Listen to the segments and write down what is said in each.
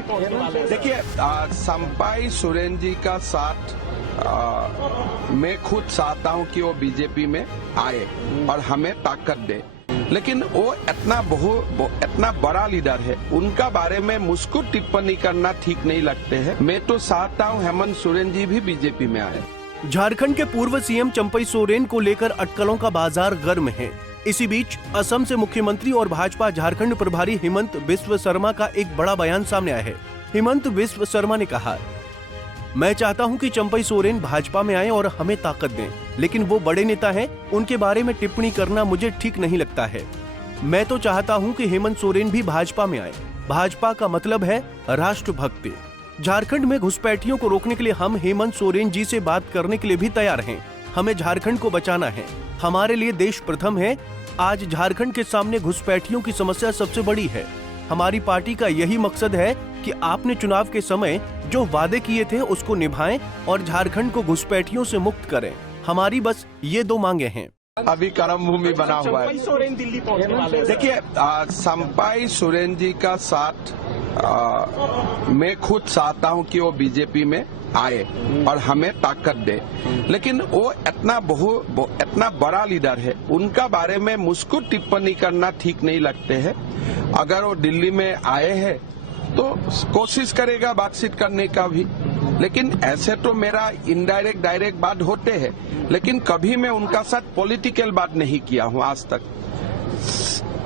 दिल्ली पहुंचने वाले हैं। देखिए, संपाई सोरेन जी का साथ मैं खुद चाहता हूं कि वो बीजेपी में आए और हमें ताकत दे, लेकिन वो इतना बड़ा लीडर है, उनका बारे में मुझको टिप्पणी करना ठीक नहीं लगते है। मैं तो चाहता हूं हेमंत सोरेन जी भी बीजेपी में आए। झारखंड के पूर्व सीएम चंपई सोरेन को लेकर अटकलों का बाजार गर्म है। इसी बीच असम से मुख्यमंत्री और भाजपा झारखंड प्रभारी हेमंत बिस्व शर्मा का एक बड़ा बयान सामने आया है। हेमंत बिस्व शर्मा ने कहा, मैं चाहता हूं कि चंपई सोरेन भाजपा में आए और हमें ताकत दें, लेकिन वो बड़े नेता हैं, उनके बारे में टिप्पणी करना मुझे ठीक नहीं लगता है। मैं तो चाहता हूं कि हेमंत सोरेन भी भाजपा में आए। भाजपा का मतलब है राष्ट्रभक्ति। झारखंड में घुसपैठियों को रोकने के लिए हम हेमंत सोरेन जी से बात करने के लिए भी तैयार हैं। हमें झारखंड को बचाना है, हमारे लिए देश प्रथम है। आज झारखंड के सामने घुसपैठियों की समस्या सबसे बड़ी है। हमारी पार्टी का यही मकसद है कि आपने चुनाव के समय जो वादे किए थे उसको निभाएं और झारखंड को घुसपैठियों से मुक्त करें। हमारी बस ये दो मांगे हैं। अभी कर्म भूमि बना हुआ है। संपाई सोरेन दिल्ली पहुंचने वाले हैं। देखिए, संपाई सोरेन जी का साथ मैं खुद चाहता हूं कि वो बीजेपी में आए और हमें ताकत दे, लेकिन वो इतना बड़ा लीडर है, उनका बारे में मुझको टिप्पणी करना ठीक नहीं लगते है। अगर वो दिल्ली में आए हैं तो कोशिश करेगा बातचीत करने का भी, लेकिन ऐसे तो मेरा इनडायरेक्ट डायरेक्ट बात होते हैं, लेकिन कभी मैं उनका साथ पॉलिटिकल बात नहीं किया हूं आज तक।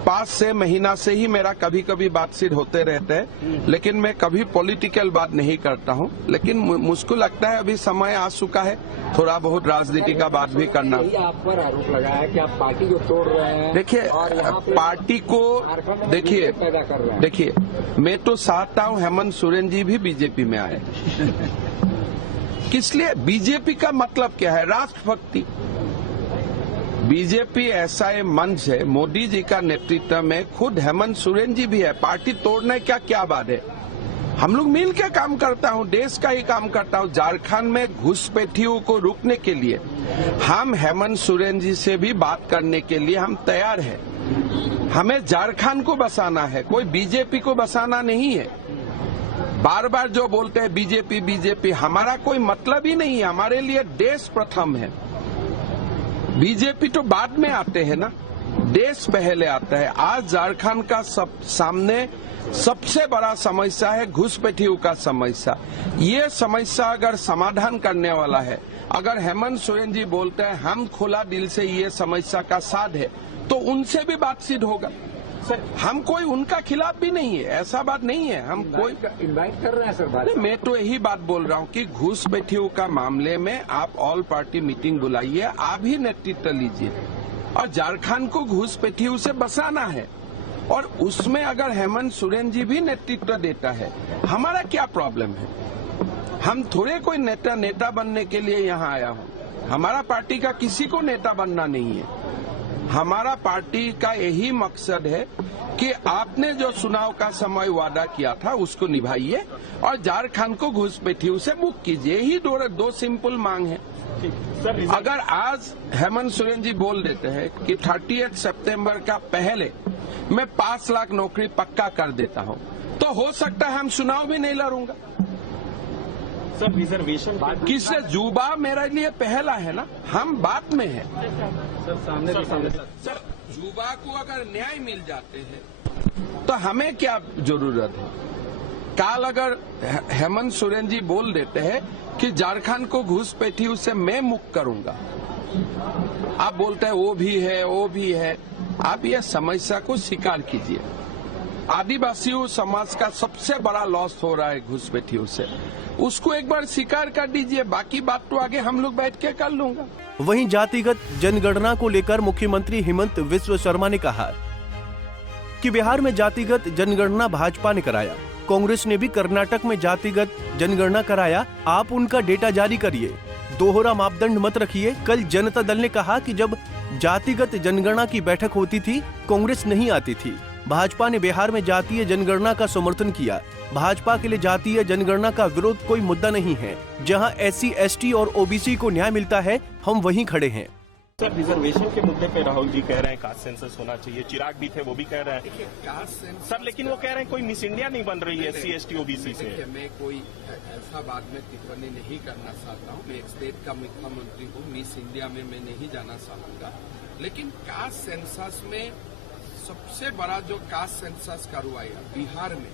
5-6 महीना से ही मेरा कभी कभी बातचीत होते रहते हैं, लेकिन मैं कभी पॉलिटिकल बात नहीं करता हूं। लेकिन मुझको लगता है अभी समय आ चुका है थोड़ा बहुत राजनीति का बात भी करना। आप पर आरोप लगाया है कि आप पार्टी को तोड़ रहे हैं। देखिए, पार्टी को देखिए मैं तो चाहता हूं हेमंत सोरेन जी भी बीजेपी में आए। किस लिए? बीजेपी का मतलब क्या है? राष्ट्रभक्ति। बीजेपी ऐसा एक मंच है, मोदी जी का नेतृत्व में खुद हेमंत सोरेन जी भी है। पार्टी तोड़ने का क्या बात है? हम लोग मिल के काम करता हूँ, देश का ही काम करता हूँ। झारखंड में घुसपैठियों को रोकने के लिए हम हेमंत सोरेन जी से भी बात करने के लिए हम तैयार हैं। हमें झारखंड को बसाना है, कोई बीजेपी को बसाना नहीं है। बार बार जो बोलते हैं बीजेपी बीजेपी, हमारा कोई मतलब ही नहीं है। हमारे लिए देश प्रथम है। बीजेपी तो बाद में आते हैं ना, देश पहले आता है। आज झारखंड का सामने सबसे बड़ा समस्या है घुसपैठियों का समस्या। ये समस्या अगर समाधान करने वाला है, अगर हेमंत सोरेन जी बोलते हैं हम खुला दिल से ये समस्या का साथ है, तो उनसे भी बातचीत होगा। हम कोई उनका खिलाफ भी नहीं है, ऐसा बात नहीं है। हम कोई इनवाइट कर रहे हैं सर। मैं तो यही बात बोल रहा हूँ कि घुसपैठियों का मामले में आप ऑल पार्टी मीटिंग बुलाइए, आप ही नेतृत्व लीजिए और झारखंड को घुसपैठियों से बचाना है। और उसमें अगर हेमंत सोरेन जी भी नेतृत्व देता है, हमारा क्या प्रॉब्लम है? हम थोड़े कोई नेता बनने के लिए यहाँ आया हूँ। हमारा पार्टी का किसी को नेता बनना नहीं है। हमारा पार्टी का यही मकसद है कि आपने जो चुनाव का समय वादा किया था उसको निभाइए और झारखंड को घुसपैठियों से मुक्त कीजिए। यही दो सिंपल मांग है। अगर आज हेमंत सोरेन जी बोल देते हैं कि 30 सितंबर का पहले मैं 5 लाख नौकरी पक्का कर देता हूं, तो हो सकता है हम चुनाव भी नहीं लड़ूंगा। सर, रिजर्वेशन किससे? जुबा मेरे लिए पहला है ना, हम बाद में है। सर, जुबा को अगर न्याय मिल जाते हैं तो हमें क्या जरूरत है? काल अगर हेमंत सोरेन जी बोल देते हैं कि झारखंड को घुसपैठियों से मैं मुक्त करूंगा, आप बोलते हैं वो भी है। आप ये समस्या को स्वीकार कीजिए। आदिवासियों समाज का सबसे बड़ा लॉस हो रहा है घुसपैठियों से, उसको एक बार स्वीकार कर दीजिए। बाकी बात तो आगे हम लोग बैठ के कर लूंगा। वहीं जातिगत जनगणना को लेकर मुख्यमंत्री हेमंत बिस्व शर्मा ने कहा कि बिहार में जातिगत जनगणना भाजपा ने कराया, कांग्रेस ने भी कर्नाटक में जातिगत जनगणना कराया। आप उनका डेटा जारी करिए, दोहरा मापदंड मत रखिए। कल जनता दल ने कहा कि जब जातिगत जनगणना की बैठक होती थी, कांग्रेस नहीं आती थी। भाजपा ने बिहार में जातीय जनगणना का समर्थन किया। भाजपा के लिए जातीय जनगणना का विरोध कोई मुद्दा नहीं है। जहां SC, ST और OBC को न्याय मिलता है, हम वहीं खड़े हैं। सर रिजर्वेशन के मुद्दे पे राहुल जी कह रहे हैं कास्ट सेंसस होना चाहिए, चिराग भी थे वो भी कह रहे हैं सर, लेकिन वो कह रहे हैं कोई मिस इंडिया नहीं बन रही है SC/ST OBC से। मैं कोई ऐसा बात में टिप्पणी नहीं करना चाहता हूँ। मैं एक स्टेट का मुख्यमंत्री हूँ, मिस इंडिया में मैं नहीं जाना चाहूंगा। लेकिन कास्ट सेंसस में सबसे बड़ा जो कास्ट सेंसस करवाया बिहार में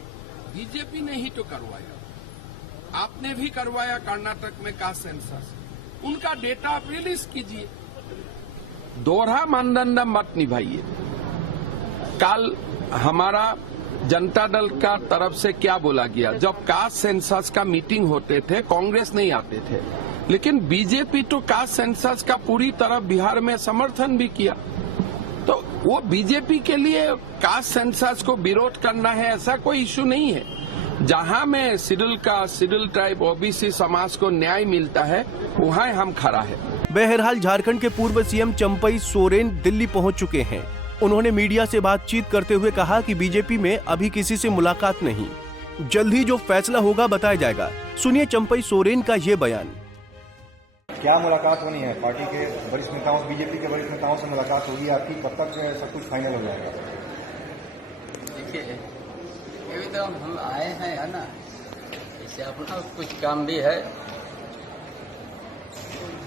बीजेपी ने ही तो करवाया। आपने भी करवाया कर्नाटक में कास्ट सेंसस, उनका डेटा आप रिलीज कीजिए। दोहरा मानदंड मत निभाइए। कल हमारा जनता दल का तरफ से क्या बोला गया, जब कास्ट सेंसस का मीटिंग होते थे कांग्रेस नहीं आते थे, लेकिन बीजेपी तो कास्ट सेंसस का पूरी तरह बिहार में समर्थन भी किया। तो वो बीजेपी के लिए कास्ट सेंसस को विरोध करना है ऐसा कोई इश्यू नहीं है। जहां में शिड्यूल ट्राइब OBC समाज को न्याय मिलता है वहां हम खड़ा है। बहरहाल झारखंड के पूर्व सीएम चंपई सोरेन दिल्ली पहुंच चुके हैं। उन्होंने मीडिया से बातचीत करते हुए कहा कि बीजेपी में अभी किसी से मुलाकात नहीं, जल्द ही जो फैसला होगा बताया जाएगा। सुनिए चंपई सोरेन का ये बयान। क्या मुलाकात होनी है? पार्टी के वरिष्ठ नेताओं, बीजेपी के वरिष्ठ नेताओं से मुलाकात होगी आपकी, कब तक सब कुछ फाइनल हो जाएगा? देखिए अभी तो हम आए हैं है ना, इससे अपना कुछ काम भी है,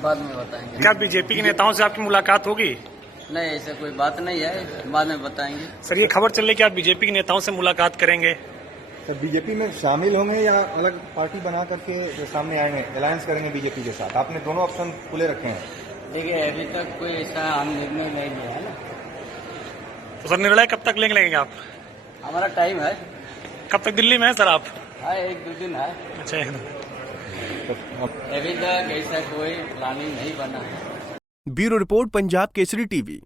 बाद में बताएंगे। क्या बीजेपी के नेताओं से आपकी मुलाकात होगी? नहीं, ऐसा कोई बात नहीं है, बाद में बताएंगे। सर ये खबर चल रही कि आप बीजेपी के नेताओं से मुलाकात करेंगे। तो बीजेपी में शामिल होंगे या अलग पार्टी बना करके सामने आएंगे, अलायंस करेंगे बीजेपी के साथ? आपने दोनों ऑप्शन खुले रखे हैं। देखिए अभी तक कोई ऐसा हम निर्णय नहीं लिया है ना। तो सर निर्णय कब तक लेंगे आप? हमारा टाइम है। कब तक दिल्ली में है सर आप? हाँ, 1-2 दिन है। अच्छा अभी तक ऐसा कोई प्लानिंग नहीं बना है। Bureau report, Punjab Kesari TV.